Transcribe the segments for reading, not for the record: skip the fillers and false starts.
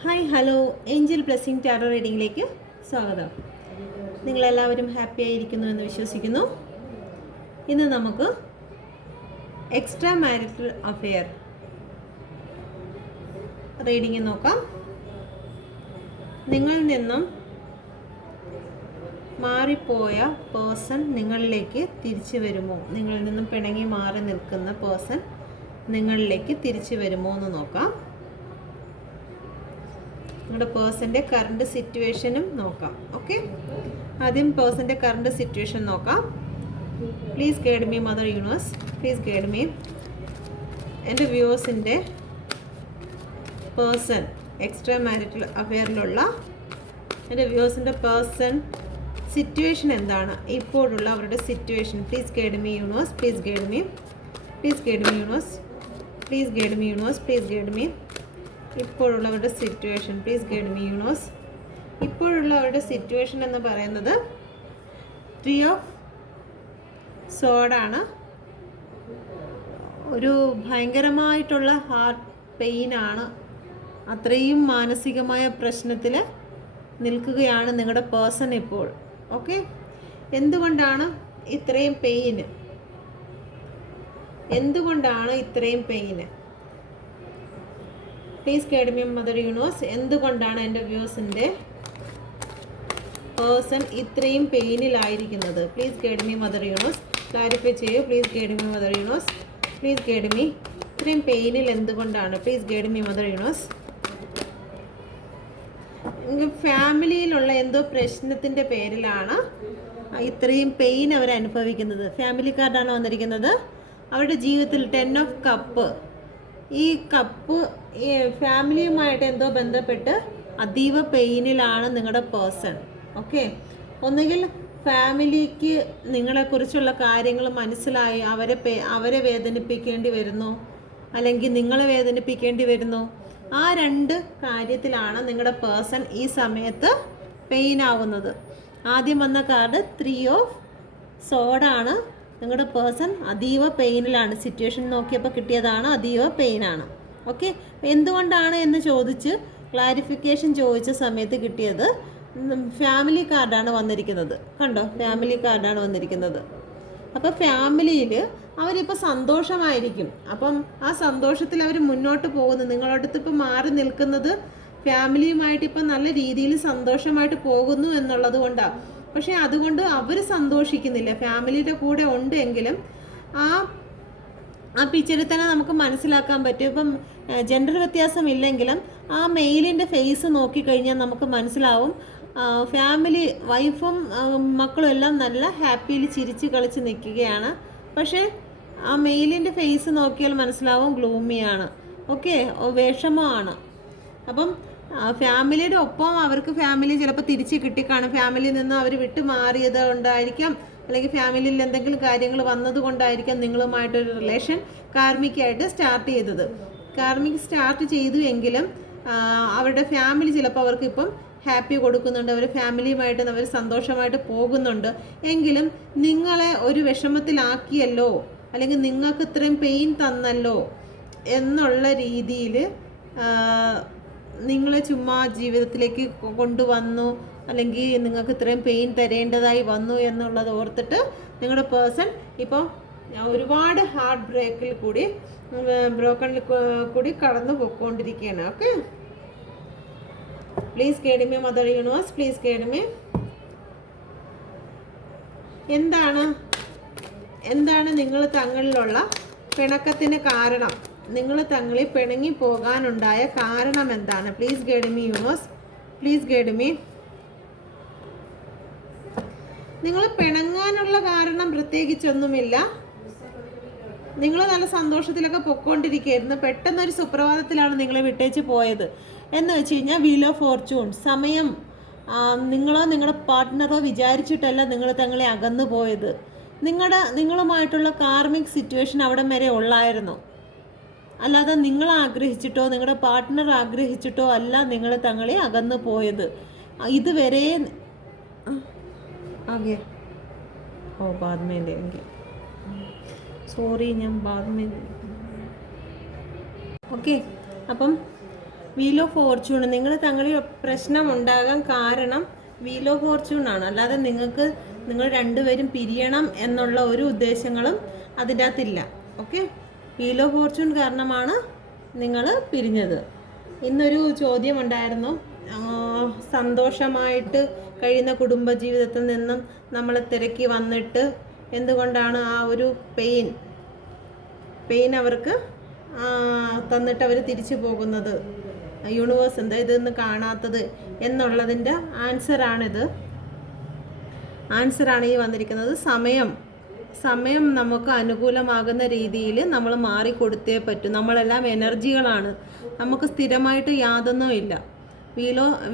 Hi hello angel blessing tarot റീഡിങ്ങിലേക്ക് സ്വാഗതം. നിങ്ങളെല്ലാവരും ഹാപ്പി ആയിരിക്കുന്നു എന്ന് വിശ്വസിക്കുന്നു. ഇന്ന് നമുക്ക് എക്സ്ട്രാ മാരിറ്റൽ അഫെയർ റീഡിങ് നോക്കാം. നിങ്ങളിൽ നിന്നും മാറിപ്പോയ പേഴ്സൺ നിങ്ങളിലേക്ക് തിരിച്ചു വരുമോ? നിങ്ങളിൽ നിന്നും പിണങ്ങി മാറി നിൽക്കുന്ന പേഴ്സൺ നിങ്ങളിലേക്ക് തിരിച്ചു വരുമോ എന്ന് നോക്കാം. നിങ്ങളുടെ പേഴ്സൻ്റെ കറണ്ട് സിറ്റുവേഷനും നോക്കാം. ഓക്കെ, ആദ്യം പേഴ്സൻ്റെ കറണ്ട് സിറ്റുവേഷൻ നോക്കാം. Please guide me mother universe, please guide me. എൻ്റെ വ്യൂവേഴ്സിൻ്റെ പേഴ്സൺ എക്സ്ട്രാ മാരിറ്റൽ അഫെയറിലുള്ള എൻ്റെ വ്യൂവേഴ്സിൻ്റെ പേഴ്സൺ സിറ്റുവേഷൻ എന്താണ്, ഇപ്പോഴുള്ള അവരുടെ situation. Please guide me universe, please guide me, please guide me universe, please guide me universe, please guide me. ഇപ്പോഴുള്ളവരുടെ situation please guide me universe. ഇപ്പോഴുള്ളവരുടെ സിറ്റുവേഷൻ എന്ന് പറയുന്നത് 3 ഓഫ് സോഡാണ്. ഒരു ഭയങ്കരമായിട്ടുള്ള ഹാർട്ട് പെയിനാണ്. അത്രയും മാനസികമായ പ്രശ്നത്തിൽ നിൽക്കുകയാണ് നിങ്ങളുടെ പേഴ്സൺ ഇപ്പോൾ. ഓക്കെ, എന്തുകൊണ്ടാണ് ഇത്രയും പെയിന്? എന്തുകൊണ്ടാണ് ഇത്രയും pain? Please guide me mother universe. എന്തുകൊണ്ടാണ് എൻ്റെ വ്യൂസിൻ്റെ പേഴ്സൺ ഇത്രയും പെയിനിലായിരിക്കുന്നത്? Please guide me mother universe, clarify ചെയ്യൂ. Please guide me mother universe, please guide me. ഇത്രയും പെയിനിൽ എന്തുകൊണ്ടാണ്? Please guide me mother universe. ഫാമിലിയിലുള്ള എന്തോ പ്രശ്നത്തിൻ്റെ പേരിലാണ് ഇത്രയും പെയിൻ അവർ അനുഭവിക്കുന്നത്. ഫാമിലി കാർഡാണ് വന്നിരിക്കുന്നത്. അവരുടെ ജീവിതത്തിൽ 10 ഓഫ് കപ്പ്. ഈ കപ്പ് ഫാമിലിയുമായിട്ട് എന്തോ ബന്ധപ്പെട്ട് അതീവ പെയിനിലാണ് നിങ്ങളുടെ പേഴ്സൺ. ഓക്കെ, ഒന്നുകിൽ ഫാമിലിക്ക് നിങ്ങളെക്കുറിച്ചുള്ള കാര്യങ്ങൾ മനസ്സിലായി അവരെ വേദനിപ്പിക്കേണ്ടി വരുന്നു, അല്ലെങ്കിൽ നിങ്ങളെ വേദനിപ്പിക്കേണ്ടി വരുന്നു. ആ 2 കാര്യത്തിലാണ് നിങ്ങളുടെ പേഴ്സൺ ഈ സമയത്ത് പെയിൻ ആവുന്നത്. ആദ്യം വന്ന കാർഡ് 3 ഓഫ് സോഡാണ്. നിങ്ങളുടെ പേഴ്സൺ അതീവ പെയിനിലാണ്. സിറ്റുവേഷൻ നോക്കിയപ്പോൾ കിട്ടിയതാണ്, അതീവ പെയിനാണ്. ഓക്കെ, എന്തുകൊണ്ടാണ് എന്ന് ചോദിച്ച് ക്ലാരിഫിക്കേഷൻ ചോദിച്ച സമയത്ത് കിട്ടിയത് ഫാമിലി കാർഡാണ് വന്നിരിക്കുന്നത്. കണ്ടോ, ഫാമിലി കാർഡാണ് വന്നിരിക്കുന്നത്. അപ്പോൾ ഫാമിലിയിൽ അവരിപ്പോൾ സന്തോഷമായിരിക്കും. അപ്പം ആ സന്തോഷത്തിൽ അവർ മുന്നോട്ട് പോകുന്നു. നിങ്ങളടുത്ത് ഇപ്പോൾ മാറി നിൽക്കുന്നത് ഫാമിലിയുമായിട്ട് ഇപ്പം നല്ല രീതിയിൽ സന്തോഷമായിട്ട് പോകുന്നു എന്നുള്ളത് കൊണ്ടാണ്. പക്ഷേ അതുകൊണ്ട് അവർ സന്തോഷിക്കുന്നില്ല. ഫാമിലിയുടെ കൂടെ ഉണ്ടെങ്കിലും ആ പിക്ചറിൽ തന്നെ നമുക്ക് മനസ്സിലാക്കാൻ പറ്റും. ഇപ്പം ജെൻഡർ വ്യത്യാസം ഇല്ലെങ്കിലും ആ മെയിലിൻ്റെ ഫേസ് നോക്കിക്കഴിഞ്ഞാൽ നമുക്ക് മനസ്സിലാവും ഫാമിലി വൈഫും മക്കളും എല്ലാം നല്ല ഹാപ്പിയിൽ ചിരിച്ച് കളിച്ച് നിൽക്കുകയാണ്. പക്ഷേ ആ മെയിലിൻ്റെ ഫേസ് നോക്കിയാൽ മനസ്സിലാവും ഗ്ലൂമിയാണ്. ഓക്കെ, വിഷമമാണ്. അപ്പം ഫാമിലിയുടെ ഒപ്പം അവർക്ക് ഫാമിലി ചിലപ്പോൾ തിരിച്ച് കിട്ടിക്കാണും. ഫാമിലിയിൽ നിന്ന് അവർ വിട്ടു മാറിയത് കൊണ്ടായിരിക്കാം, അല്ലെങ്കിൽ ഫാമിലിയിൽ എന്തെങ്കിലും കാര്യങ്ങൾ വന്നതുകൊണ്ടായിരിക്കാം നിങ്ങളുമായിട്ടൊരു റിലേഷൻ കാർമിക്കായിട്ട് സ്റ്റാർട്ട് ചെയ്തത്. കാർമിക് സ്റ്റാർട്ട് ചെയ്തു എങ്കിലും അവരുടെ ഫാമിലി ചിലപ്പോൾ അവർക്ക് ഇപ്പം ഹാപ്പി കൊടുക്കുന്നുണ്ട്. അവർ ഫാമിലിയുമായിട്ട് അവർ സന്തോഷമായിട്ട് പോകുന്നുണ്ട്. എങ്കിലും നിങ്ങളെ ഒരു വിഷമത്തിലാക്കിയല്ലോ, അല്ലെങ്കിൽ നിങ്ങൾക്ക് ഇത്രയും പെയിൻ തന്നല്ലോ എന്നുള്ള രീതിയിൽ നിങ്ങളെ ചുമ്മാ ജീവിതത്തിലേക്ക് കൊണ്ടുവന്നു, അല്ലെങ്കിൽ നിങ്ങൾക്ക് ഇത്രയും പെയിൻ തരേണ്ടതായി വന്നു എന്നുള്ളത് ഓർത്തിട്ട് നിങ്ങളുടെ പേഴ്സൺ ഇപ്പോൾ ഒരുപാട് ഹാർട്ട് ബ്രേക്കിൽ കൂടി ബ്രോക്കണിൽ കൂടി കടന്നു പോയിക്കൊണ്ടിരിക്കുകയാണ്. Okay, please guide me mother universe, please guide me. എന്താണ് നിങ്ങൾ തങ്ങളിലുള്ള പിണക്കത്തിന് കാരണം? നിങ്ങൾ തങ്ങളിൽ പിണങ്ങി പോകാനുണ്ടായ കാരണം എന്താണ്? Please guide me universe, please guide me. നിങ്ങൾ പിണങ്ങാനുള്ള കാരണം പ്രത്യേകിച്ചൊന്നുമില്ല. നിങ്ങൾ നല്ല സന്തോഷത്തിലൊക്കെ പൊയ്ക്കൊണ്ടിരിക്കുകയായിരുന്നു. പെട്ടെന്നൊരു സുപ്രഭാതത്തിലാണ് നിങ്ങളെ വിട്ടേച്ച് പോയത്. എന്ന് വെച്ച് കഴിഞ്ഞാൽ വീൽ ഓഫ് ഫോർച്യൂൺ. സമയം നിങ്ങളോ നിങ്ങളുടെ പാർട്ട്ണറോ വിചാരിച്ചിട്ടല്ല നിങ്ങൾ തങ്ങളെ അകന്നു പോയത്. നിങ്ങളുമായിട്ടുള്ള കാർമിക് സിറ്റുവേഷൻ അവിടെ വരെ ഉള്ളായിരുന്നു. അല്ലാതെ നിങ്ങൾ ആഗ്രഹിച്ചിട്ടോ നിങ്ങളുടെ പാർട്ട്ണർ ആഗ്രഹിച്ചിട്ടോ അല്ല നിങ്ങൾ തങ്ങളെ അകന്നു പോയത്. ഇതുവരെ ആകെ ബാദ്മേൻ്റെ എങ്കിൽ സോറി, ഞാൻ ബാദ്മേ. ഓക്കെ, അപ്പം വീൽ ഓഫ് ഫോർച്യൂൺ, നിങ്ങൾ തങ്ങളിൽ പ്രശ്നം ഉണ്ടാകാൻ കാരണം വീൽ ഓഫ് ഫോർച്യൂൺ ആണ്. അല്ലാതെ നിങ്ങൾ രണ്ടുപേരും പിരിയണം എന്നുള്ള ഒരു ഉദ്ദേശങ്ങളും അതിൻ്റെ അകത്തില്ല. ഓക്കെ, വീൽ ഓഫ് ഫോർച്യൂൺ കാരണമാണ് നിങ്ങൾ പിരിഞ്ഞത്. ഇന്നൊരു ചോദ്യം ഉണ്ടായിരുന്നു, സന്തോഷമായിട്ട് കഴിയുന്ന കുടുംബജീവിതത്തിൽ നിന്നും നമ്മളെ തിരക്കി വന്നിട്ട് എന്തുകൊണ്ടാണ് ആ ഒരു പെയിൻ അവർക്ക് തന്നിട്ട് അവർ തിരിച്ചു പോകുന്നത്, യൂണിവേഴ്സ് എന്താ ഇതൊന്നും കാണാത്തത് എന്നുള്ളതിൻ്റെ ആൻസറാണ് ഈ വന്നിരിക്കുന്നത്. സമയം നമുക്ക് അനുകൂലമാകുന്ന രീതിയിൽ നമ്മൾ മാറിക്കൊടുത്തേ പറ്റൂ. നമ്മളെല്ലാം എനർജികളാണ്, നമുക്ക് സ്ഥിരമായിട്ട് യാതൊന്നുമില്ല.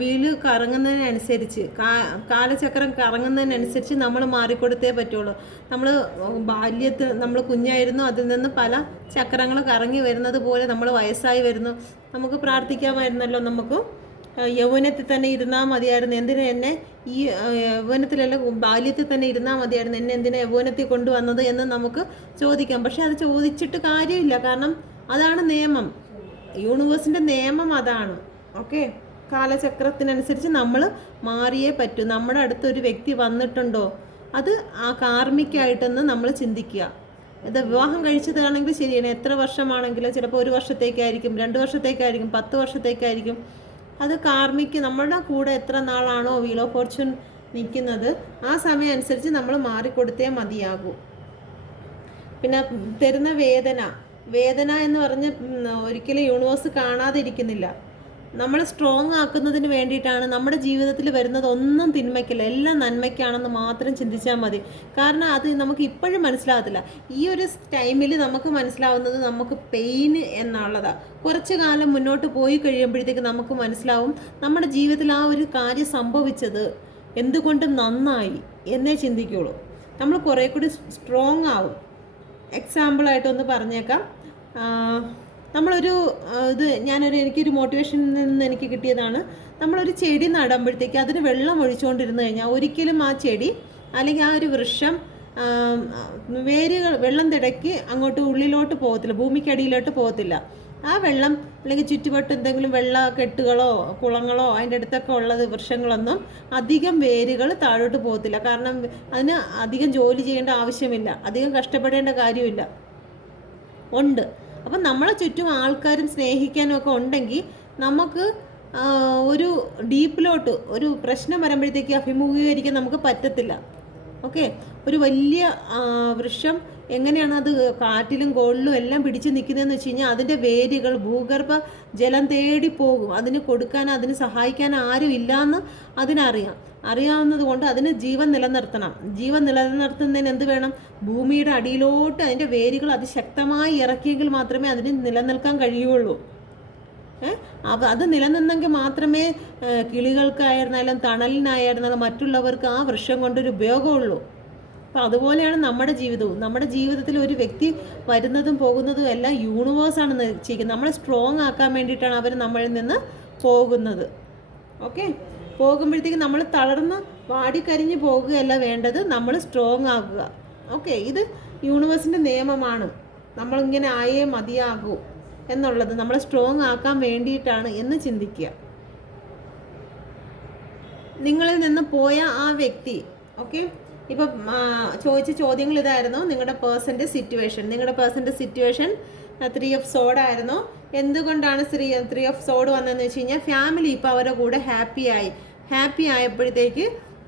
വീല് കറങ്ങുന്നതിനനുസരിച്ച്, കാലചക്രം കറങ്ങുന്നതിനനുസരിച്ച് നമ്മൾ മാറിക്കൊടുത്തേ പറ്റുള്ളൂ. നമ്മൾ കുഞ്ഞായിരുന്നു, അതിൽ നിന്ന് പല ചക്രങ്ങൾ കറങ്ങി വരുന്നത് പോലെ നമ്മൾ വയസ്സായി വരുന്നു. നമുക്ക് പ്രാർത്ഥിക്കാമായിരുന്നല്ലോ, നമുക്ക് യൗവനത്തിൽ തന്നെ ഇരുന്നാൽ മതിയായിരുന്നു, എന്തിനാ എന്നെ ഈ യൗവനത്തിലല്ല ബാല്യത്തിൽ തന്നെ ഇരുന്നാൽ മതിയായിരുന്നു, എന്നെ എന്തിനാ യൗവനത്തിൽ കൊണ്ടുവന്നത് എന്ന് നമുക്ക് ചോദിക്കാം. പക്ഷെ അത് ചോദിച്ചിട്ട് കാര്യമില്ല, കാരണം അതാണ് നിയമം, യൂണിവേഴ്സിൻ്റെ നിയമം അതാണ്. ഓക്കെ, കാലചക്രത്തിനനുസരിച്ച് നമ്മൾ മാറിയേ പറ്റൂ. നമ്മുടെ അടുത്തൊരു വ്യക്തി വന്നിട്ടുണ്ടോ, അത് ആ കാർമിക്കായിട്ടെന്ന് നമ്മൾ ചിന്തിക്കുക. ഇത് വിവാഹം കഴിച്ചതാണെങ്കിൽ ശരിയാണ്, എത്ര വർഷമാണെങ്കിലും, ചിലപ്പോൾ 1 വർഷത്തേക്കായിരിക്കും, 2 വർഷത്തേക്കായിരിക്കും, 10 വർഷത്തേക്കായിരിക്കും. അത് കാർമിക്ക് നമ്മളുടെ കൂടെ എത്ര നാളാണോ വീൽ ഓഫ് ഫോർച്യൂൺ നിൽക്കുന്നത്, ആ സമയം അനുസരിച്ച് നമ്മൾ മാറിക്കൊടുത്തേ മതിയാകൂ. പിന്നെ തരുന്ന വേദന എന്ന് പറഞ്ഞ് ഒരിക്കലും യൂണിവേഴ്സ് കാണാതിരിക്കുന്നില്ല. നമ്മൾ സ്ട്രോങ് ആക്കുന്നതിന് വേണ്ടിയിട്ടാണ്. നമ്മുടെ ജീവിതത്തിൽ വരുന്നത് ഒന്നും തിന്മയ്ക്കല്ല, എല്ലാം നന്മയ്ക്കാണെന്ന് മാത്രം ചിന്തിച്ചാൽ മതി. കാരണം അത് നമുക്ക് ഇപ്പോഴും മനസ്സിലാകത്തില്ല. ഈ ഒരു ടൈമിൽ നമുക്ക് മനസ്സിലാവുന്നത് നമുക്ക് പെയിൻ എന്നുള്ളതാണ്. കുറച്ച് കാലം മുന്നോട്ട് പോയി കഴിയുമ്പോഴത്തേക്ക് നമുക്ക് മനസ്സിലാവും നമ്മുടെ ജീവിതത്തിൽ ആ ഒരു കാര്യം സംഭവിച്ചത് എന്തുകൊണ്ടും നന്നായി എന്നേ ചിന്തിക്കുള്ളൂ. നമ്മൾ കുറേ കൂടി സ്ട്രോങ് ആവും. എക്സാമ്പിളായിട്ടൊന്ന് പറഞ്ഞേക്കാം. എനിക്കൊരു മോട്ടിവേഷനിൽ നിന്ന് എനിക്ക് കിട്ടിയതാണ്. നമ്മളൊരു ചെടി നടുമ്പോഴത്തേക്ക് അതിന് വെള്ളം ഒഴിച്ചുകൊണ്ടിരുന്നു കഴിഞ്ഞാൽ ഒരിക്കലും ആ ചെടി അല്ലെങ്കിൽ ആ ഒരു വൃക്ഷം വേരുകൾ വെള്ളം തിടക്കി അങ്ങോട്ട് ഉള്ളിലോട്ട് പോകത്തില്ല, ഭൂമിക്കടിയിലോട്ട് പോകത്തില്ല. ആ വെള്ളം അല്ലെങ്കിൽ ചുറ്റുവട്ടം എന്തെങ്കിലും വെള്ളക്കെട്ടുകളോ കുളങ്ങളോ അതിൻ്റെ അടുത്തൊക്കെ ഉള്ളത് വൃക്ഷങ്ങളൊന്നും അധികം വേരുകൾ താഴോട്ട് പോകത്തില്ല. കാരണം അതിന് അധികം ജോലി ചെയ്യേണ്ട ആവശ്യമില്ല, അധികം കഷ്ടപ്പെടേണ്ട കാര്യമില്ല. ഉണ്ട്. അപ്പം നമ്മളെ ചുറ്റും ആൾക്കാരും സ്നേഹിക്കാനും ഒക്കെ ഉണ്ടെങ്കിൽ നമുക്ക് ഒരു ഡീപ്പിലോട്ട് ഒരു പ്രശ്നം വരുമ്പോഴത്തേക്ക് അഭിമുഖീകരിക്കാൻ നമുക്ക് പറ്റത്തില്ല. ഓക്കെ, ഒരു വലിയ വൃക്ഷം എങ്ങനെയാണ് അത് കാറ്റിലും കോളിലും എല്ലാം പിടിച്ച് നിൽക്കുന്നതെന്ന് വെച്ച് കഴിഞ്ഞാൽ അതിൻ്റെ വേരുകൾ ഭൂഗർഭ ജലം തേടി പോകും. അതിന് കൊടുക്കാൻ, അതിന് സഹായിക്കാൻ ആരും ഇല്ലയെന്ന് അറിയാവുന്നത് കൊണ്ട് അതിന് ജീവൻ നിലനിർത്തണം. ജീവൻ നിലനിർത്തുന്നതിന് എന്ത് വേണം? ഭൂമിയുടെ അടിയിലോട്ട് അതിൻ്റെ വേരുകൾ അതിശക്തമായി ഇറക്കിയെങ്കിൽ മാത്രമേ അതിന് നിലനിൽക്കാൻ കഴിയുള്ളൂ. അത് നിലനിന്നെങ്കിൽ മാത്രമേ കിളികൾക്കായിരുന്നാലും തണലിനായിരുന്നാലും മറ്റുള്ളവർക്ക് ആ വൃക്ഷം കൊണ്ടൊരു ഉപയോഗമുള്ളൂ. അപ്പം അതുപോലെയാണ് നമ്മുടെ ജീവിതവും. നമ്മുടെ ജീവിതത്തിൽ ഒരു വ്യക്തി വരുന്നതും പോകുന്നതും എല്ലാം യൂണിവേഴ്സാണ് നിശ്ചയിക്കുന്നത്. നമ്മളെ സ്ട്രോങ് ആക്കാൻ വേണ്ടിയിട്ടാണ് അവർ നമ്മളിൽ നിന്ന് പോകുന്നത്. ഓക്കെ, പോകുമ്പോഴത്തേക്ക് നമ്മൾ തളർന്ന് വാടിക്കരിഞ്ഞ് പോകുകയല്ല വേണ്ടത്, നമ്മൾ സ്ട്രോങ് ആകുക. ഓക്കെ, ഇത് യൂണിവേഴ്സിൻ്റെ നിയമമാണ്. നമ്മളിങ്ങനെ ആയേ മതിയാകൂ എന്നുള്ളത് നമ്മളെ സ്ട്രോങ് ആക്കാൻ വേണ്ടിയിട്ടാണ് എന്ന് ചിന്തിക്കുക. നിങ്ങളിൽ നിന്ന് പോയ ആ വ്യക്തി, ഓക്കെ, ഇപ്പം ചോദിച്ച ചോദ്യങ്ങൾ ഇതായിരുന്നു. നിങ്ങളുടെ പേഴ്സൻ്റെ സിറ്റുവേഷൻ 3 of Swords ആയിരുന്നു. എന്തുകൊണ്ടാണ് 3 of Swords വന്നതെന്ന് വെച്ച് കഴിഞ്ഞാൽ ഫാമിലി ഇപ്പോൾ അവരുടെ കൂടെ ഹാപ്പി ആയപ്പോഴത്തേക്ക്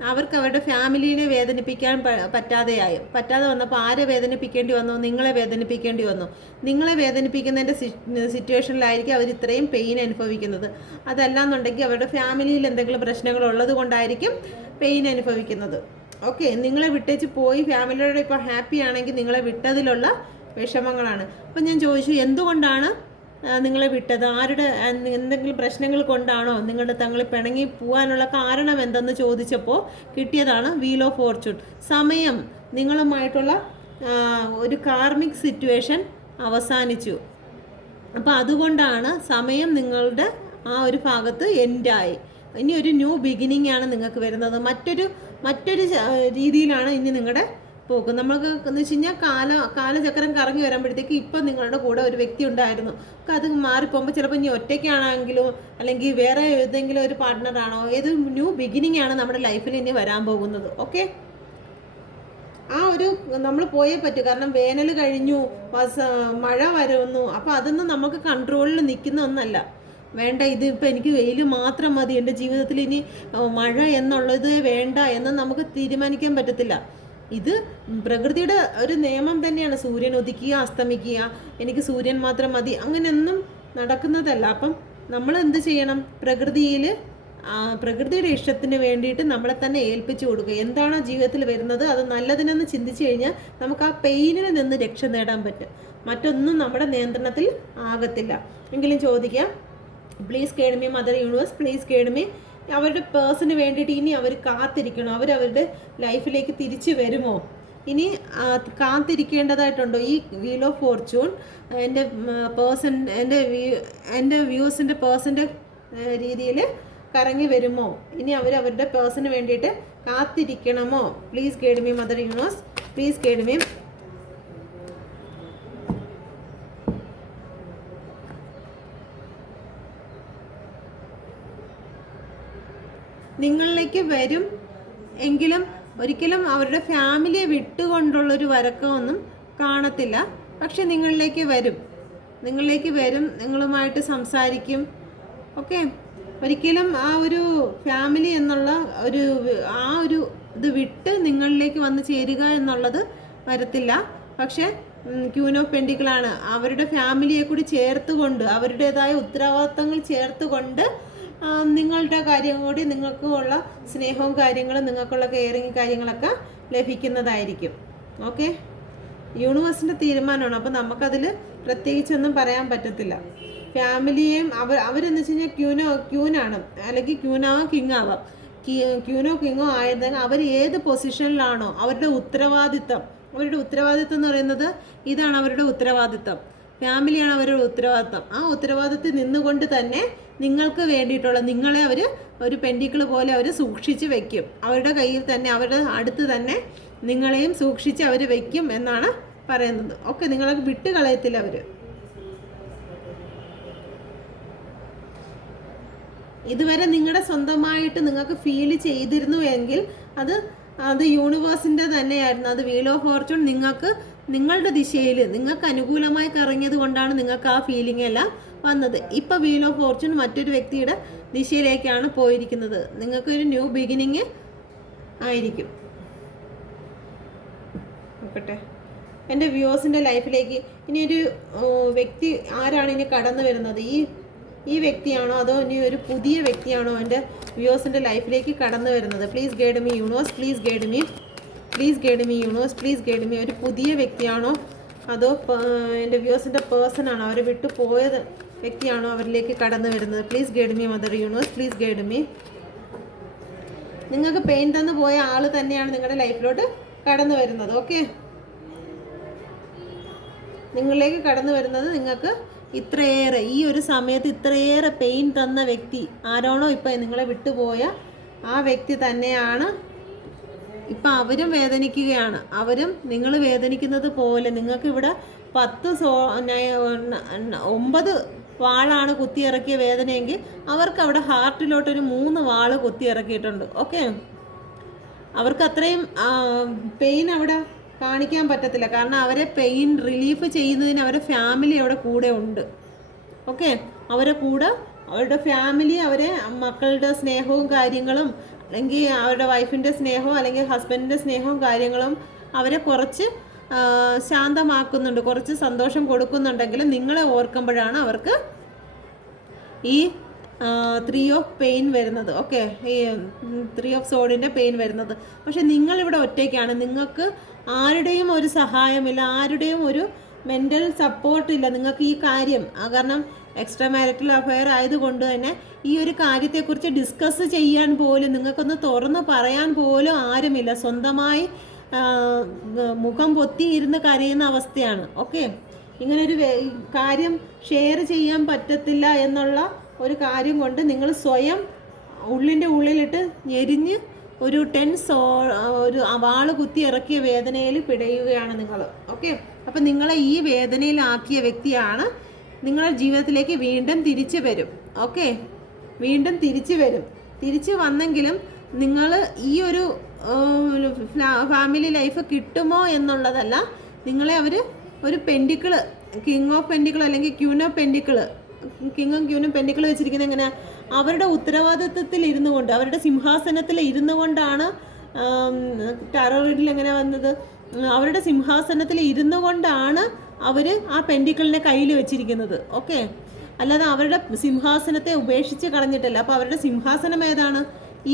അവർക്ക് അവരുടെ ഫാമിലിയെ വേദനിപ്പിക്കാൻ പറ്റാതെ വന്നപ്പോൾ ആരെ വേദനിപ്പിക്കേണ്ടി വന്നു? നിങ്ങളെ വേദനിപ്പിക്കേണ്ടി വന്നു. നിങ്ങളെ വേദനിപ്പിക്കുന്നതിൻ്റെ സിറ്റുവേഷനിലായിരിക്കും അവർ ഇത്രയും പെയിൻ അനുഭവിക്കുന്നത്. അതല്ലാന്നുണ്ടെങ്കിൽ അവരുടെ ഫാമിലിയിൽ എന്തെങ്കിലും പ്രശ്നങ്ങൾ ഉള്ളത് കൊണ്ടായിരിക്കും പെയിൻ അനുഭവിക്കുന്നത്. ഓക്കെ, നിങ്ങളെ വിട്ടേച്ച് പോയി ഫാമിലിയോടെ ഇപ്പോൾ ഹാപ്പി ആണെങ്കിൽ നിങ്ങളെ വിട്ടതിലുള്ള വിഷമങ്ങളാണ്. അപ്പം ഞാൻ ചോദിച്ചു, എന്തുകൊണ്ടാണ് നിങ്ങളെ വിട്ടത്? എന്തെങ്കിലും പ്രശ്നങ്ങൾ കൊണ്ടാണോ തങ്ങൾ പിണങ്ങി പോകാനുള്ള കാരണം എന്തെന്ന് ചോദിച്ചപ്പോൾ കിട്ടിയതാണ് വീൽ ഓഫ് ഫോർച്യൂൺ. സമയം നിങ്ങളുമായിട്ടുള്ള ഒരു കാർമിക് സിറ്റുവേഷൻ അവസാനിച്ചു. അപ്പോൾ അതുകൊണ്ടാണ് സമയം നിങ്ങളുടെ ആ ഒരു ഭാഗത്ത് എൻഡായി. ഇനി ഒരു ന്യൂ ബിഗിനിങ് ആണ് നിങ്ങൾക്ക് വരുന്നത്. മറ്റൊരു രീതിയിലാണ് ഇനി നിങ്ങളുടെ പോകും. നമ്മൾക്ക് എന്ന് വെച്ച് കഴിഞ്ഞാൽ കാലചക്രം കറങ്ങി വരുമ്പോഴത്തേക്ക് ഇപ്പം നിങ്ങളുടെ കൂടെ ഒരു വ്യക്തി ഉണ്ടായിരുന്നു, അത് മാറിപ്പോകുമ്പോൾ ചിലപ്പോൾ ഇനി ഒറ്റയ്ക്കാണെങ്കിലും അല്ലെങ്കിൽ വേറെ ഏതെങ്കിലും ഒരു പാർട്ട്ണറാണോ, ഏത് ന്യൂ ബിഗിനിങ് ആണ് നമ്മുടെ ലൈഫിൽ ഇനി വരാൻ പോകുന്നത്. ഓക്കെ, ആ ഒരു നമ്മൾ പോയേ പറ്റൂ. കാരണം വേനൽ കഴിഞ്ഞു, മഴ വരുന്നു, അപ്പോൾ അതൊന്നും നമുക്ക് കൺട്രോളിൽ നിൽക്കുന്ന ഒന്നല്ല. വേണ്ട, ഇതിപ്പോൾ എനിക്ക് വെയിൽ മാത്രം മതി, എൻ്റെ ജീവിതത്തിൽ ഇനി മഴ എന്നുള്ളത് വേണ്ട എന്ന് നമുക്ക് തീരുമാനിക്കാൻ പറ്റത്തില്ല. ഇത് പ്രകൃതിയുടെ ഒരു നിയമം തന്നെയാണ്. സൂര്യൻ ഉദിക്കുക, അസ്തമിക്കുക, എനിക്ക് സൂര്യൻ മാത്രം മതി, അങ്ങനെയൊന്നും നടക്കുന്നതല്ല. അപ്പം നമ്മൾ എന്ത് ചെയ്യണം? പ്രകൃതിയുടെ ഇഷ്ടത്തിന് വേണ്ടിയിട്ട് നമ്മളെ തന്നെ ഏൽപ്പിച്ചു കൊടുക്കുക. എന്താണോ ജീവിതത്തിൽ വരുന്നത് അത് നല്ലതിനെന്ന് ചിന്തിച്ചു കഴിഞ്ഞാൽ നമുക്ക് ആ പെയിനിൽ നിന്ന് രക്ഷ നേടാൻ പറ്റും. മറ്റൊന്നും നമ്മുടെ നിയന്ത്രണത്തിൽ ആകത്തില്ല. എങ്കിലും ചോദിക്കാം, please guide me mother universe, please guide me. അവരുടെ പേഴ്സണിന് വേണ്ടിയിട്ട് ഇനി അവർ കാത്തിരിക്കണോ? അവരവരുടെ ലൈഫിലേക്ക് തിരിച്ചു വരുമോ? ഇനി കാത്തിരിക്കേണ്ടതായിട്ടുണ്ടോ? ഈ വീൽ ഓഫ് ഫോർച്യൂൺ എൻ്റെ വ്യൂസിൻ്റെ പേഴ്സൻ്റെ രീതിയിൽ കറങ്ങി വരുമോ? ഇനി അവരവരുടെ പേഴ്സണിന് വേണ്ടിയിട്ട് കാത്തിരിക്കണമോ? Please guide me mother universe, please guide me. നിങ്ങളിലേക്ക് വരും എങ്കിലും ഒരിക്കലും അവരുടെ ഫാമിലിയെ വിട്ടുകൊണ്ടുള്ളൊരു വരക്കമൊന്നും കാണത്തില്ല. പക്ഷെ നിങ്ങളിലേക്ക് വരും, നിങ്ങളുമായിട്ട് സംസാരിക്കും. ഓക്കെ, ഒരിക്കലും ആ ഒരു ഫാമിലി എന്നുള്ള ഒരു ഇത് വിട്ട് നിങ്ങളിലേക്ക് വന്ന് ചേരുക എന്നുള്ളത് വരത്തില്ല. പക്ഷെ ക്യൂൻ ഓഫ് പെൻഡിക്കിളാണ്. അവരുടെ ഫാമിലിയെ കൂടി ചേർത്തുകൊണ്ട്, അവരുടേതായ ഉത്തരവാദിത്തങ്ങൾ ചേർത്തുകൊണ്ട് നിങ്ങളുടെ കാര്യം കൂടി, നിങ്ങൾക്കുള്ള സ്നേഹവും കാര്യങ്ങളും നിങ്ങൾക്കുള്ള കെയറിങ് കാര്യങ്ങളൊക്കെ ലഭിക്കുന്നതായിരിക്കും. ഓക്കെ, യൂണിവേഴ്സിൻ്റെ തീരുമാനമാണ്. അപ്പോൾ നമുക്കതിൽ പ്രത്യേകിച്ചൊന്നും പറയാൻ പറ്റത്തില്ല. ഫാമിലിയെയും അവരെന്ന് വെച്ച് കഴിഞ്ഞാൽ ക്യൂനാണ്, അല്ലെങ്കിൽ കിങ് ആവാം. കിങ്ങോ ആയതെങ്കിൽ അവർ ഏത് പൊസിഷനിലാണോ അവരുടെ ഉത്തരവാദിത്തം എന്ന് പറയുന്നത് ഇതാണ്. അവരുടെ ഉത്തരവാദിത്തം ഫാമിലിയാണ് അവരുടെ ഉത്തരവാദിത്തം. ആ ഉത്തരവാദിത്തത്തിൽ നിന്നുകൊണ്ട് തന്നെ നിങ്ങൾക്ക് വേണ്ടിയിട്ടുള്ള നിങ്ങളെ അവർ ഒരു പെൻഡിക്കിൾ പോലെ അവർ സൂക്ഷിച്ച് വെക്കും. അവരുടെ കയ്യിൽ തന്നെ, അവരുടെ അടുത്ത് തന്നെ നിങ്ങളെയും സൂക്ഷിച്ച് അവർ വെക്കും എന്നാണ് പറയുന്നത്. ഓക്കെ, നിങ്ങളെ വിട്ട് കളയത്തില്ല അവർ. ഇതുവരെ നിങ്ങളുടെ സ്വന്തമായിട്ട് നിങ്ങൾക്ക് ഫീൽ ചെയ്തിരുന്നു എങ്കിൽ അത് യൂണിവേഴ്സിൻ്റെ തന്നെയായിരുന്നു. അത് വീൽ ഓഫ് ഫോർച്യൂൺ നിങ്ങളുടെ ദിശയിൽ നിങ്ങൾക്ക് അനുകൂലമായി കറങ്ങിയത് കൊണ്ടാണ് നിങ്ങൾക്ക് ആ ഫീലിംഗ് എല്ലാം വന്നത്. ഇപ്പോൾ വീൽ ഓഫ് ഫോർച്യൂൺ മറ്റൊരു വ്യക്തിയുടെ ദിശയിലേക്കാണ് പോയിരിക്കുന്നത്. നിങ്ങൾക്കൊരു ന്യൂ ബിഗിനിങ് ആയിരിക്കും. നോക്കട്ടെ, എൻ്റെ വ്യൂവേഴ്സിൻ്റെ ലൈഫിലേക്ക് ഇനിയൊരു വ്യക്തി ആരാണ് ഇനി കടന്നു വരുന്നത്? ഈ വ്യക്തിയാണോ അതോ ഇനി ഒരു പുതിയ വ്യക്തിയാണോ എൻ്റെ വ്യൂവേഴ്സിൻ്റെ ലൈഫിലേക്ക് കടന്നു വരുന്നത്? Please guide me universe, please guide me, please guide me universe, please guide me. ഒരു പുതിയ വ്യക്തിയാണോ അതോ എൻ്റെ വ്യൂവേഴ്സിൻ്റെ പേഴ്സണാണോ, അവരെ വിട്ടു പോയത് വ്യക്തിയാണോ അവരിലേക്ക് കടന്നു വരുന്നത്? Please guide me mother universe, please guide me. നിങ്ങൾക്ക് പെയിൻ തന്നു പോയ ആൾ തന്നെയാണ് നിങ്ങളുടെ ലൈഫിലോട്ട് കടന്നു വരുന്നത്. ഓക്കെ, നിങ്ങളിലേക്ക് കടന്നു വരുന്നത് നിങ്ങൾക്ക് ഇത്രയേറെ, ഈ ഒരു സമയത്ത് ഇത്രയേറെ പെയിൻ തന്ന വ്യക്തി ആരാണോ ഇപ്പം നിങ്ങളെ വിട്ടുപോയ ആ വ്യക്തി തന്നെയാണ്. ഇപ്പം അവരും വേദനിക്കുകയാണ്. അവരും നിങ്ങൾ വേദനിക്കുന്നത് പോലെ നിങ്ങൾക്കിവിടെ 9 വാളാണ് കുത്തിയിറക്കിയ വേദനയെങ്കിൽ അവർക്ക് അവിടെ ഹാർട്ടിലോട്ടൊരു 3 വാള് കുത്തിയിറക്കിയിട്ടുണ്ട്. ഓക്കെ, അവർക്ക് അത്രയും പെയിൻ അവിടെ കാണിക്കാൻ പറ്റത്തില്ല. കാരണം അവരെ പെയിൻ റിലീഫ് ചെയ്യുന്നതിന് അവരുടെ ഫാമിലി അവിടെ കൂടെ ഉണ്ട്. ഓക്കെ, അവരുടെ ഫാമിലി അവരെ മക്കളുടെ സ്നേഹവും കാര്യങ്ങളും, അല്ലെങ്കിൽ അവരുടെ വൈഫിൻ്റെ സ്നേഹവും അല്ലെങ്കിൽ ഹസ്ബൻഡിൻ്റെ സ്നേഹവും കാര്യങ്ങളും അവരെ കുറച്ച് ശാന്തമാക്കുന്നുണ്ട്, കുറച്ച് സന്തോഷം കൊടുക്കുന്നുണ്ടെങ്കിലും നിങ്ങളെ ഓർക്കുമ്പോഴാണ് അവർക്ക് ഈ 3 ഓഫ് പെയിൻ വരുന്നത്. ഓക്കെ, ഈ 3 ഓഫ് സോഡിൻ്റെ പെയിൻ വരുന്നത്. പക്ഷെ നിങ്ങളിവിടെ ഒറ്റയ്ക്കാണ്. നിങ്ങൾക്ക് ആരുടെയും ഒരു സഹായമില്ല, ആരുടെയും ഒരു മെൻ്റൽ സപ്പോർട്ടില്ല നിങ്ങൾക്ക് ഈ കാര്യം. കാരണം എക്സ്ട്രാ മാരിറ്റൽ അഫെയർ ആയതുകൊണ്ട് തന്നെ ഈ ഒരു കാര്യത്തെക്കുറിച്ച് ഡിസ്കസ് ചെയ്യാൻ പോലും, നിങ്ങൾക്കൊന്ന് തുറന്ന് പറയാൻ പോലും ആരുമില്ല. സ്വന്തമായി മുഖം പൊത്തിയിരുന്ന് കരയുന്ന അവസ്ഥയാണ്. ഓക്കെ, ഇങ്ങനൊരു കാര്യം ഷെയർ ചെയ്യാൻ പറ്റത്തില്ല എന്നുള്ള ഒരു കാര്യം കൊണ്ട് നിങ്ങൾ സ്വയം ഉള്ളിൻ്റെ ഉള്ളിലിട്ട് ഞെരിഞ്ഞ് ഒരു ഒരു വാള് കുത്തി ഇറക്കിയ വേദനയിൽ പിടയുകയാണ് നിങ്ങൾ. ഓക്കെ, അപ്പം നിങ്ങളെ ഈ വേദനയിലാക്കിയ വ്യക്തിയാണ് നിങ്ങളുടെ ജീവിതത്തിലേക്ക് വീണ്ടും തിരിച്ചു വരും. ഓക്കെ, വീണ്ടും തിരിച്ചു വരും. തിരിച്ചു വന്നെങ്കിലും നിങ്ങൾ ഈ ഒരു ഫാമിലി ലൈഫ് കിട്ടുമോ എന്നുള്ളതല്ല, നിങ്ങളെ അവർ ഒരു പെൻഡിക്കിള്, കിങ് ഓഫ് പെൻഡിക്കിൾ അല്ലെങ്കിൽ ക്യൂൻ ഓഫ് പെൻഡിക്കിൾ, കിങ്ങും ക്യൂനും പെൻഡിക്കിൾ വെച്ചിരിക്കുന്നത് എങ്ങനെ, അവരുടെ ഉത്തരവാദിത്വത്തിൽ ഇരുന്നു കൊണ്ട്, അവരുടെ സിംഹാസനത്തിൽ ഇരുന്നു കൊണ്ടാണ് ടാരോ റീഡിൽ എങ്ങനെ വന്നത്, അവരുടെ സിംഹാസനത്തിൽ ഇരുന്നു കൊണ്ടാണ് അവർ ആ പെൻഡിക്കിളിനെ കയ്യിൽ വെച്ചിരിക്കുന്നത്. ഓക്കെ, അല്ലാതെ അവരുടെ സിംഹാസനത്തെ ഉപേക്ഷിച്ച് കളഞ്ഞിട്ടല്ല. അപ്പോൾ അവരുടെ സിംഹാസനം ഏതാണ്?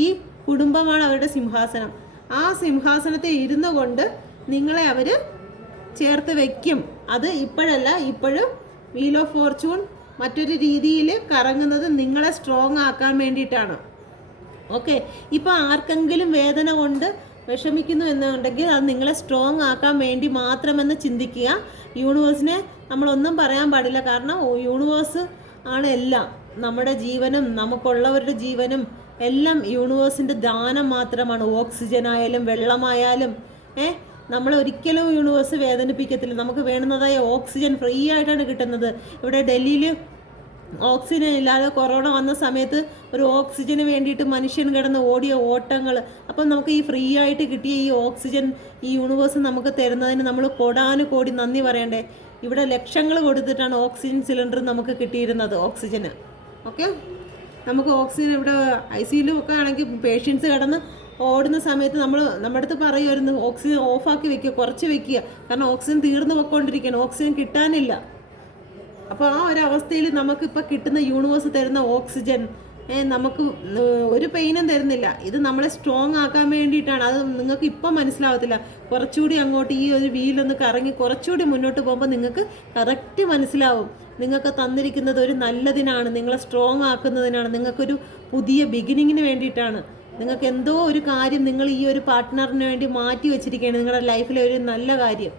ഈ കുടുംബമാണ് അവരുടെ സിംഹാസനം. ആ സിംഹാസനത്തിൽ ഇരുന്നു കൊണ്ട് നിങ്ങളെ അവർ ചേർത്ത് വയ്ക്കും. അത് ഇപ്പോഴല്ല, ഇപ്പോഴും വീൽ ഓഫ് ഫോർച്യൂൺ മറ്റൊരു രീതിയിൽ കറങ്ങുന്നത് നിങ്ങളെ സ്ട്രോങ് ആക്കാൻ വേണ്ടിയിട്ടാണ്. ഓക്കെ, ഇപ്പോൾ ആർക്കെങ്കിലും വേദന കൊണ്ട് വിഷമിക്കുന്നു എന്നുണ്ടെങ്കിൽ അത് നിങ്ങളെ സ്ട്രോങ് ആക്കാൻ വേണ്ടി മാത്രമെന്ന് ചിന്തിക്കുക. യൂണിവേഴ്സിനെ നമ്മളൊന്നും പറയാൻ പാടില്ല, കാരണം യൂണിവേഴ്സ് ആണ് എല്ലാം. നമ്മുടെ ജീവനും നമുക്കുള്ളവരുടെ ജീവനും എല്ലാം യൂണിവേഴ്സിൻ്റെ ദാനം മാത്രമാണ്. ഓക്സിജൻ ആയാലും വെള്ളമായാലും നമ്മൾ ഒരിക്കലും യൂണിവേഴ്സ് വേദനിപ്പിക്കത്തില്ല. നമുക്ക് വേണ്ടുന്നതായ ഓക്സിജൻ ഫ്രീ ആയിട്ടാണ് കിട്ടുന്നത്. ഇവിടെ ഡൽഹിയിൽ ഓക്സിജൻ ഇല്ലാതെ കൊറോണ വന്ന സമയത്ത് ഒരു ഓക്സിജന് വേണ്ടിയിട്ട് മനുഷ്യൻ കിടന്ന് ഓടിയ ഓട്ടങ്ങൾ. അപ്പം നമുക്ക് ഈ ഫ്രീ ആയിട്ട് കിട്ടിയ ഈ ഓക്സിജൻ ഈ യൂണിവേഴ്സ് നമുക്ക് തരുന്നതിന് നമ്മൾ കോടാനുകോടി നന്ദി പറയണ്ടേ. ഇവിടെ ലക്ഷങ്ങൾ കൊടുത്തിട്ടാണ് ഓക്സിജൻ സിലിണ്ടർ നമുക്ക് കിട്ടിയിരുന്നത്, ഓക്സിജന്. ഓക്കെ, നമുക്ക് ഓക്സിജൻ ഇവിടെ ICUലും ഒക്കെ ആണെങ്കിൽ പേഷ്യൻസ് കിടന്ന് ഓടുന്ന സമയത്ത് നമ്മുടെ അടുത്ത് പറയുമായിരുന്നു ഓക്സിജൻ ഓഫാക്കി വെക്കുക, കുറച്ച് വെക്കുക, കാരണം ഓക്സിജൻ തീർന്നു പോയിക്കൊണ്ടിരിക്കുകയാണ്, ഓക്സിജൻ കിട്ടാനില്ല. അപ്പോൾ ആ ഒരു അവസ്ഥയിൽ നമുക്കിപ്പോൾ കിട്ടുന്ന യൂണിവേഴ്സ് തരുന്ന ഓക്സിജൻ നമുക്ക് ഒരു പെയിനും തരുന്നില്ല. ഇത് നമ്മളെ സ്ട്രോങ് ആക്കാൻ വേണ്ടിയിട്ടാണ്. അത് നിങ്ങൾക്ക് ഇപ്പം മനസ്സിലാവത്തില്ല. കുറച്ചുകൂടി അങ്ങോട്ട് ഈ ഒരു വീലൊന്ന് കറങ്ങി കുറച്ചുകൂടി മുന്നോട്ട് പോകുമ്പോൾ നിങ്ങൾക്ക് കറക്റ്റ് മനസ്സിലാവും. നിങ്ങൾക്ക് തന്നിരിക്കുന്നത് ഒരു നല്ലതിനാണ്, നിങ്ങളെ സ്ട്രോങ് ആക്കുന്നതിനാണ്, നിങ്ങൾക്കൊരു പുതിയ ബിഗിനിങ്ങിന് വേണ്ടിയിട്ടാണ്. നിങ്ങൾക്ക് എന്തോ ഒരു കാര്യം നിങ്ങൾ ഈ ഒരു പാർട്ട്ണറിന് വേണ്ടി മാറ്റി വെച്ചിരിക്കുകയാണ്, നിങ്ങളുടെ ലൈഫിലെ ഒരു നല്ല കാര്യം.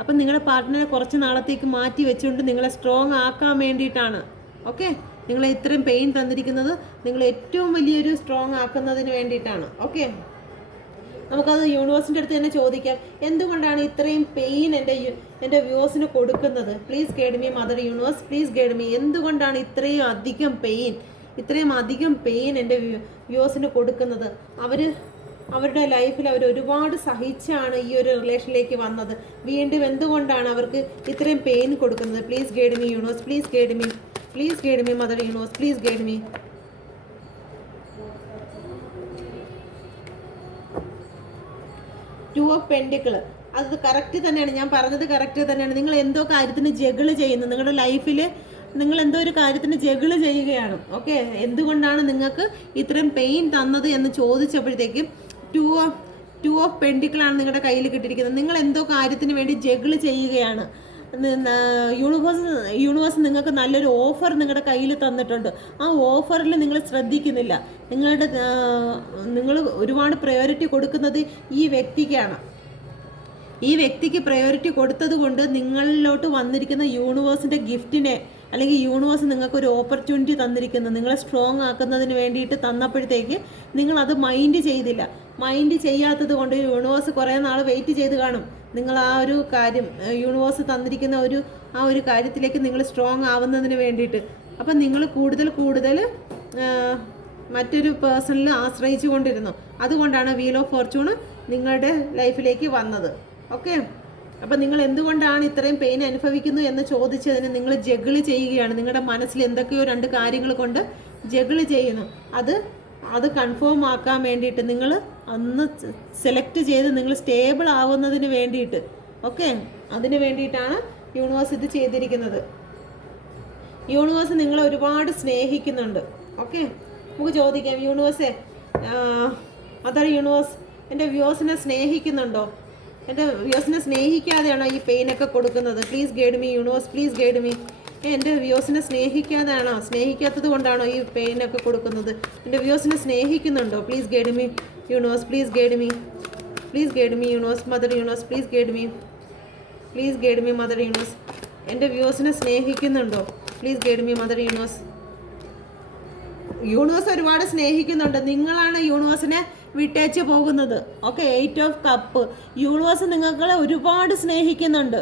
അപ്പം നിങ്ങളുടെ പാർട്ട്ണറെ കുറച്ച് നാളത്തേക്ക് മാറ്റി വെച്ചുകൊണ്ട് നിങ്ങളെ സ്ട്രോങ് ആക്കാൻ വേണ്ടിയിട്ടാണ്. ഓക്കെ, നിങ്ങളെ ഇത്രയും പെയിൻ തന്നിരിക്കുന്നത് നിങ്ങൾ ഏറ്റവും വലിയൊരു സ്ട്രോങ് ആക്കുന്നതിന് വേണ്ടിയിട്ടാണ്. ഓക്കെ, നമുക്കത് യൂണിവേഴ്സിൻ്റെ അടുത്ത് തന്നെ ചോദിക്കാം, എന്തുകൊണ്ടാണ് ഇത്രയും പെയിൻ എൻ്റെ വ്യൂവേഴ്സിന് കൊടുക്കുന്നത്? Please guide me mother universe, please guide me. എന്തുകൊണ്ടാണ് ഇത്രയും അധികം പെയിൻ എൻ്റെ വ്യൂവേഴ്സിന് കൊടുക്കുന്നത്? അവരുടെ ലൈഫിൽ അവർ ഒരുപാട് സഹിച്ചാണ് ഈ ഒരു റിലേഷനിലേക്ക് വന്നത്. വീണ്ടും എന്തുകൊണ്ടാണ് അവർക്ക് ഇത്രയും പെയിൻ കൊടുക്കുന്നത്? Please guide me universe, please guide me, please guide me mother universe, please guide me. Two of പെൻഡിക്കിൾ, അത് കറക്റ്റ് തന്നെയാണ്, ഞാൻ പറഞ്ഞത് കറക്റ്റ് തന്നെയാണ്. നിങ്ങൾ എന്തോ കാര്യത്തിന് ജഗിള് ചെയ്യുന്നു, നിങ്ങളുടെ ലൈഫിൽ നിങ്ങൾ എന്തോ ഒരു കാര്യത്തിന് ജഗിള് ചെയ്യുകയാണ്. ഓക്കെ, എന്തുകൊണ്ടാണ് നിങ്ങൾക്ക് ഇത്രയും പെയിൻ തന്നത് എന്ന് ചോദിച്ചപ്പോഴത്തേക്കും ടു ഓഫ് പെൻഡിക്കിളാണ് നിങ്ങളുടെ കയ്യിൽ കിട്ടിയിരിക്കുന്നത്. നിങ്ങൾ എന്തോ കാര്യത്തിന് വേണ്ടി ജഗിള് ചെയ്യുകയാണ്. യൂണിവേഴ്സ് നിങ്ങൾക്ക് നല്ലൊരു ഓഫർ നിങ്ങളുടെ കയ്യിൽ തന്നിട്ടുണ്ട്. ആ ഓഫറിൽ നിങ്ങൾ ശ്രദ്ധിക്കുന്നില്ല. നിങ്ങൾ ഒരുപാട് പ്രയോറിറ്റി കൊടുക്കുന്നത് ഈ വ്യക്തിക്കാണ്. ഈ വ്യക്തിക്ക് പ്രയോറിറ്റി കൊടുത്തത് കൊണ്ട് നിങ്ങളിലോട്ട് വന്നിരിക്കുന്ന യൂണിവേഴ്സിൻ്റെ ഗിഫ്റ്റിനെ അല്ലെങ്കിൽ യൂണിവേഴ്സ് നിങ്ങൾക്കൊരു ഓപ്പർച്യൂണിറ്റി തന്നിരിക്കുന്നു, നിങ്ങളെ സ്ട്രോങ് ആക്കുന്നതിന് വേണ്ടിയിട്ട് തന്നപ്പോഴത്തേക്ക് നിങ്ങളത് മൈൻഡ് ചെയ്തില്ല. മൈൻഡ് ചെയ്യാത്തത് കൊണ്ട് യൂണിവേഴ്സ് കുറേ നാൾ വെയിറ്റ് ചെയ്ത് കാണും. നിങ്ങൾ ആ ഒരു കാര്യം യൂണിവേഴ്സ് തന്നിരിക്കുന്ന ആ ഒരു കാര്യത്തിലേക്ക് നിങ്ങൾ സ്ട്രോങ് ആവുന്നതിന് വേണ്ടിയിട്ട്. അപ്പം നിങ്ങൾ കൂടുതൽ മറ്റൊരു പേഴ്സണിൽ ആശ്രയിച്ചു കൊണ്ടിരുന്നു. അതുകൊണ്ടാണ് വീൽ ഓഫ് ഫോർച്യൂൺ നിങ്ങളുടെ ലൈഫിലേക്ക് വന്നത്. ഓക്കെ, അപ്പം നിങ്ങൾ എന്തുകൊണ്ടാണ് ഇത്രയും പെയിൻ അനുഭവിക്കുന്നു എന്ന് ചോദിച്ചതിന് നിങ്ങൾ ജഗിള് ചെയ്യുകയാണ്. നിങ്ങളുടെ മനസ്സിൽ എന്തൊക്കെയോ രണ്ട് കാര്യങ്ങൾ കൊണ്ട് ജഗിള് ചെയ്യുന്നു. അത് കൺഫേം ആക്കാൻ വേണ്ടിയിട്ട് നിങ്ങൾ അന്ന് സെലക്ട് ചെയ്ത് നിങ്ങൾ സ്റ്റേബിൾ ആവുന്നതിന് വേണ്ടിയിട്ട്. ഓക്കെ, അതിന് വേണ്ടിയിട്ടാണ് യൂണിവേഴ്സ് ഇത് ചെയ്തിരിക്കുന്നത്. യൂണിവേഴ്സ് നിങ്ങളെ ഒരുപാട് സ്നേഹിക്കുന്നുണ്ട്. ഓക്കെ, നമുക്ക് ചോദിക്കാം, യൂണിവേഴ്സേ അതർ യൂണിവേഴ്സ് എൻ്റെ വ്യൂവേഴ്സിനെ സ്നേഹിക്കുന്നുണ്ടോ? എൻ്റെ വ്യൂവേഴ്സിനെ സ്നേഹിക്കാതെയാണോ ഈ പെയിനൊക്കെ കൊടുക്കുന്നത്? Please guide me universe, please guide me. എൻ്റെ വ്യൂവേഴ്സിനെ സ്നേഹിക്കാതെയാണോ, സ്നേഹിക്കാത്തത് കൊണ്ടാണോ ഈ പെയിനൊക്കെ കൊടുക്കുന്നത്? എൻ്റെ വ്യൂവേഴ്സിനെ സ്നേഹിക്കുന്നുണ്ടോ? Please guide me universe, please guide me, please guide me universe, mother universe, please guide me, please guide me mother universe. എൻ്റെ വ്യൂവേഴ്സിനെ സ്നേഹിക്കുന്നുണ്ടോ? Please guide me mother universe. Universe ഒരുപാട് സ്നേഹിക്കുന്നുണ്ട്. നിങ്ങളാണ് യൂണിവേഴ്സിനെ വിട്ടേച്ച് പോകുന്നത്. Okay, 8 of cup. യൂണിവേഴ്സ് നിങ്ങളെ ഒരുപാട് സ്നേഹിക്കുന്നുണ്ട്.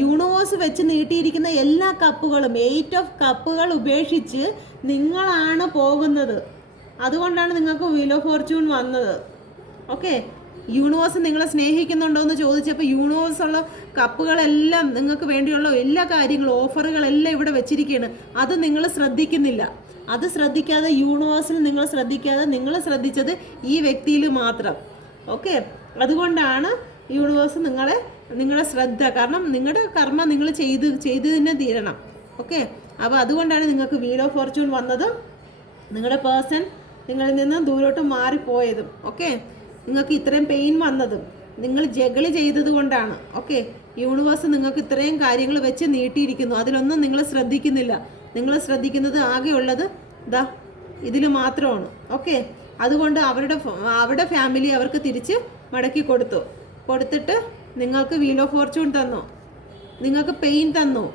യൂണിവേഴ്സ് വെച്ച് നീട്ടിയിരിക്കുന്ന എല്ലാ കപ്പുകളും 8 ഓഫ് കപ്പുകൾ ഉപേക്ഷിച്ച് നിങ്ങളാണ് പോകുന്നത്. അതുകൊണ്ടാണ് നിങ്ങൾക്ക് വീൽ ഓഫ് ഫോർച്യൂൺ വന്നത്. ഓക്കെ, യൂണിവേഴ്സ് നിങ്ങളെ സ്നേഹിക്കുന്നുണ്ടോ എന്ന് ചോദിച്ചപ്പോൾ യൂണിവേഴ്സുള്ള കപ്പുകളെല്ലാം നിങ്ങൾക്ക് വേണ്ടിയുള്ള എല്ലാ കാര്യങ്ങളും ഓഫറുകളെല്ലാം ഇവിടെ വെച്ചിരിക്കുകയാണ്. അത് നിങ്ങൾ ശ്രദ്ധിക്കുന്നില്ല. അത് ശ്രദ്ധിക്കാതെ യൂണിവേഴ്സിൽ നിങ്ങൾ ശ്രദ്ധിക്കാതെ നിങ്ങൾ ശ്രദ്ധിച്ചത് ഈ വ്യക്തിയിൽ മാത്രം. ഓക്കെ, അതുകൊണ്ടാണ് യൂണിവേഴ്സ് നിങ്ങളെ ശ്രദ്ധ, കാരണം നിങ്ങളുടെ കർമ്മ നിങ്ങൾ ചെയ്ത് തന്നെ തീരണം. ഓക്കെ, അപ്പോൾ അതുകൊണ്ടാണ് നിങ്ങൾക്ക് വീൽ ഓഫ് ഫോർച്യൂൺ വന്നതും നിങ്ങളുടെ പേഴ്സൺ നിങ്ങളിൽ നിന്ന് ദൂരോട്ട് മാറിപ്പോയതും. ഓക്കെ, നിങ്ങൾക്ക് ഇത്രയും പെയിൻ വന്നതും നിങ്ങൾ ജഗിള് ചെയ്തത് കൊണ്ടാണ്. ഓക്കെ, യൂണിവേഴ്സ് നിങ്ങൾക്ക് ഇത്രയും കാര്യങ്ങൾ വെച്ച് നീട്ടിയിരിക്കുന്നു. അതിലൊന്നും നിങ്ങൾ ശ്രദ്ധിക്കുന്നില്ല. നിങ്ങൾ ശ്രദ്ധിക്കുന്നത് ആകെയുള്ളത് ഇതിൽ മാത്രമാണ്. ഓക്കെ, അതുകൊണ്ട് അവരുടെ ഫാമിലി അവർക്ക് തിരിച്ച് മടക്കി കൊടുത്തിട്ട് നിങ്ങൾക്ക് വീൽ ഓഫ് ഫോർച്യൂൺ തന്നു. നിങ്ങൾക്ക് പെയിൻ തന്നു.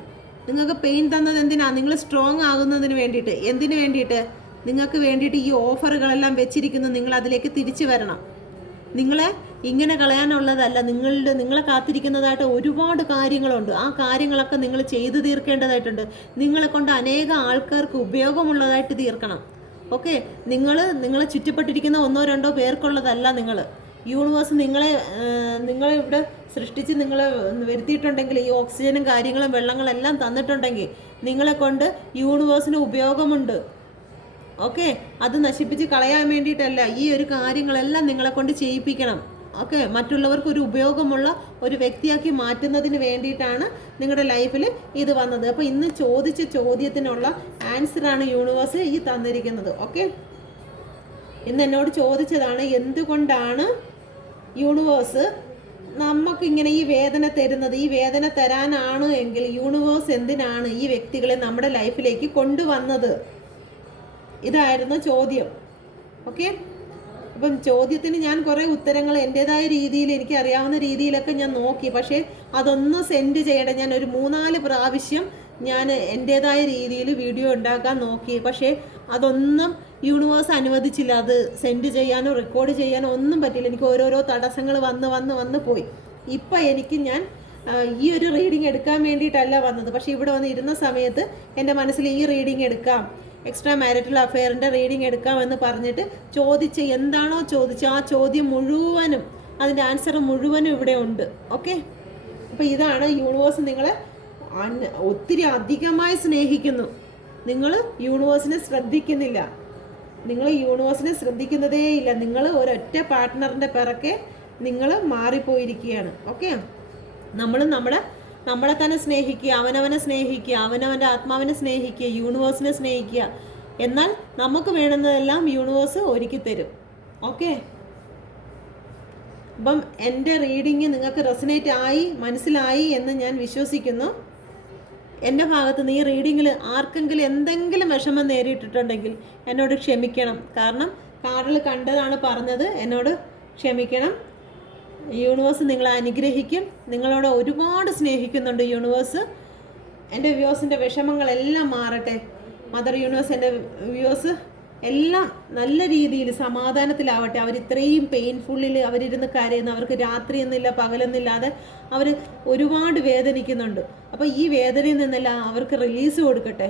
നിങ്ങൾക്ക് പെയിൻ തന്നത് എന്തിനാ? നിങ്ങൾ സ്ട്രോങ് ആകുന്നതിന് വേണ്ടിയിട്ട്. എന്തിനു വേണ്ടിയിട്ട്? നിങ്ങൾക്ക് വേണ്ടിയിട്ട് ഈ ഓഫറുകളെല്ലാം വെച്ചിരിക്കുന്നു. നിങ്ങൾ അതിലേക്ക് തിരിച്ചു വരണം. നിങ്ങളെ ഇങ്ങനെ കളയാനുള്ളതല്ല. നിങ്ങളെ കാത്തിരിക്കുന്നതായിട്ട് ഒരുപാട് കാര്യങ്ങളുണ്ട്. ആ കാര്യങ്ങളൊക്കെ നിങ്ങൾ ചെയ്തു തീർക്കേണ്ടതായിട്ടുണ്ട്. നിങ്ങളെ കൊണ്ട് അനേക ആൾക്കാർക്ക് ഉപയോഗമുള്ളതായിട്ട് തീർക്കണം. ഓക്കെ, നിങ്ങളെ ചുറ്റപ്പെട്ടിരിക്കുന്ന 1-2 പേർക്കുള്ളതല്ല. യൂണിവേഴ്സ് നിങ്ങളെ ഇവിടെ സൃഷ്ടിച്ച് നിങ്ങളെ വരുത്തിയിട്ടുണ്ടെങ്കിൽ, ഈ ഓക്സിജനും കാര്യങ്ങളും വെള്ളങ്ങളെല്ലാം തന്നിട്ടുണ്ടെങ്കിൽ നിങ്ങളെ കൊണ്ട് യൂണിവേഴ്സിന് ഉപയോഗമുണ്ട്. ഓക്കെ, അത് നശിപ്പിച്ച് കളയാൻ വേണ്ടിയിട്ടല്ല. ഈ ഒരു കാര്യങ്ങളെല്ലാം നിങ്ങളെ കൊണ്ട് ചെയ്യിപ്പിക്കണം. ഓക്കെ, മറ്റുള്ളവർക്ക് ഒരു ഉപയോഗമുള്ള ഒരു വ്യക്തിയാക്കി മാറ്റുന്നതിന് വേണ്ടിയിട്ടാണ് നിങ്ങളുടെ ലൈഫിൽ ഇത് വന്നത്. അപ്പോൾ ഇന്ന് ചോദിച്ച ചോദ്യത്തിനുള്ള ആൻസറാണ് യൂണിവേഴ്സ് ഈ തന്നിരിക്കുന്നത്. ഓക്കെ, ഇന്ന് എന്നോട് ചോദിച്ചതാണ്, എന്തുകൊണ്ടാണ് യൂണിവേഴ്സ് നമുക്കിങ്ങനെ ഈ വേദന തരുന്നത്? ഈ വേദന തരാനാണ് എങ്കിൽ യൂണിവേഴ്സ് എന്തിനാണ് ഈ വ്യക്തികളെ നമ്മുടെ ലൈഫിലേക്ക് കൊണ്ടുവന്നത്? ഇതായിരുന്നു ചോദ്യം. ഓക്കെ, അപ്പം ചോദ്യത്തിന് ഞാൻ കുറേ ഉത്തരങ്ങൾ എൻ്റേതായ രീതിയിൽ എനിക്ക് അറിയാവുന്ന രീതിയിലൊക്കെ ഞാൻ നോക്കി. പക്ഷേ അതൊന്നും സെൻഡ് ചെയ്യണം. ഞാൻ ഒരു 3-4 പ്രാവശ്യം ഞാൻ എൻ്റേതായ രീതിയിൽ വീഡിയോ ഉണ്ടാക്കാൻ നോക്കി. പക്ഷേ അതൊന്നും യൂണിവേഴ്സ് അനുവദിച്ചില്ല. അത് സെൻഡ് ചെയ്യാനോ റെക്കോർഡ് ചെയ്യാനോ ഒന്നും പറ്റില്ല. എനിക്ക് ഓരോരോ തടസ്സങ്ങൾ വന്ന് പോയി. ഇപ്പം ഞാൻ ഈ ഒരു റീഡിങ് എടുക്കാൻ വേണ്ടിയിട്ടല്ല വന്നത്. പക്ഷേ ഇവിടെ വന്ന് ഇരുന്ന സമയത്ത് എൻ്റെ മനസ്സിൽ ഈ റീഡിങ് എടുക്കാം, എക്സ്ട്രാ മാരിറ്റൽ അഫെയറിൻ്റെ റീഡിങ് എടുക്കാമെന്ന് പറഞ്ഞിട്ട് എന്താണോ ചോദിച്ച ആ ചോദ്യം മുഴുവനും, അതിൻ്റെ ആൻസർ മുഴുവനും ഇവിടെ ഉണ്ട്. ഓക്കെ, അപ്പോൾ ഇതാണ് യൂണിവേഴ്സ് നിങ്ങളെ ഒത്തിരി അധികമായി സ്നേഹിക്കുന്നു. നിങ്ങൾ യൂണിവേഴ്സിനെ ശ്രദ്ധിക്കുന്നില്ല. നിങ്ങൾ യൂണിവേഴ്സിനെ ശ്രദ്ധിക്കുന്നതേ ഇല്ല. നിങ്ങൾ ഒരൊറ്റ പാർട്ട്ണറിൻ്റെ പിറക്കെ നിങ്ങൾ മാറിപ്പോയിരിക്കുകയാണ്. ഓക്കെ, നമ്മളെ തന്നെ സ്നേഹിക്കുക, അവനവനെ സ്നേഹിക്കുക, അവനവൻ്റെ ആത്മാവിനെ സ്നേഹിക്കുക, യൂണിവേഴ്സിനെ സ്നേഹിക്കുക. എന്നാൽ നമുക്ക് വേണ്ടുന്നതെല്ലാം യൂണിവേഴ്സ് ഒരുക്കി തരും. ഓക്കെ, അപ്പം എൻ്റെ റീഡിങ് നിങ്ങൾക്ക് റെസനേറ്റ് ആയി, മനസ്സിലായി എന്ന് ഞാൻ വിശ്വസിക്കുന്നു. എൻ്റെ ഭാഗത്ത് നിന്ന് ഈ റീഡിങ്ങിൽ ആർക്കെങ്കിലും എന്തെങ്കിലും വിഷമം നേരിട്ടിട്ടുണ്ടെങ്കിൽ എന്നോട് ക്ഷമിക്കണം. കാരണം കാർഡിൽ കണ്ടതാണ് പറഞ്ഞത്. എന്നോട് ക്ഷമിക്കണം. യൂണിവേഴ്സ് നിങ്ങളെ അനുഗ്രഹിക്കും. നിങ്ങളോട് ഒരുപാട് സ്നേഹിക്കുന്നുണ്ട് യൂണിവേഴ്സ്. എൻ്റെ വ്യൂവേഴ്സിൻ്റെ വിഷമങ്ങളെല്ലാം മാറട്ടെ. മദർ യൂണിവേഴ്സ് എൻ്റെ വ്യൂവേഴ്സ് എല്ലാം നല്ല രീതിയിൽ സമാധാനത്തിലാവട്ടെ. അവർ ഇത്രയും പെയിൻഫുള്ളിൽ അവരിരുന്ന് കരയുന്നു. അവർക്ക് രാത്രി എന്നില്ല പകലെന്നില്ലാതെ അവർ ഒരുപാട് വേദനിക്കുന്നുണ്ട്. അപ്പോൾ ഈ വേദനയിൽ നിന്നെല്ലാം അവർക്ക് റിലീസ് കൊടുക്കട്ടെ.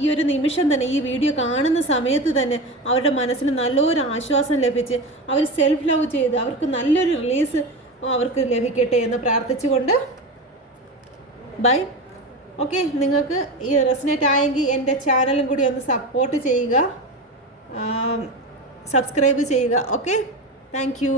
ഈ ഒരു നിമിഷം തന്നെ, ഈ വീഡിയോ കാണുന്ന സമയത്ത് തന്നെ അവരുടെ മനസ്സിൽ നല്ലൊരു ആശ്വാസം ലഭിച്ച് അവർ സെൽഫ് ലവ് ചെയ്ത് അവർക്ക് നല്ലൊരു റിലീസ് അവർക്ക് ലഭിക്കട്ടെ എന്ന് പ്രാർത്ഥിച്ചുകൊണ്ട് ബൈ. ഓക്കെ, നിങ്ങൾക്ക് ഈ റെസനേറ്റ് ആയെങ്കിൽ എൻ്റെ ചാനലും കൂടി ഒന്ന് സപ്പോർട്ട് ചെയ്യുക, സബ്സ്ക്രൈബ് ചെയ്യുക. Okay, thank you.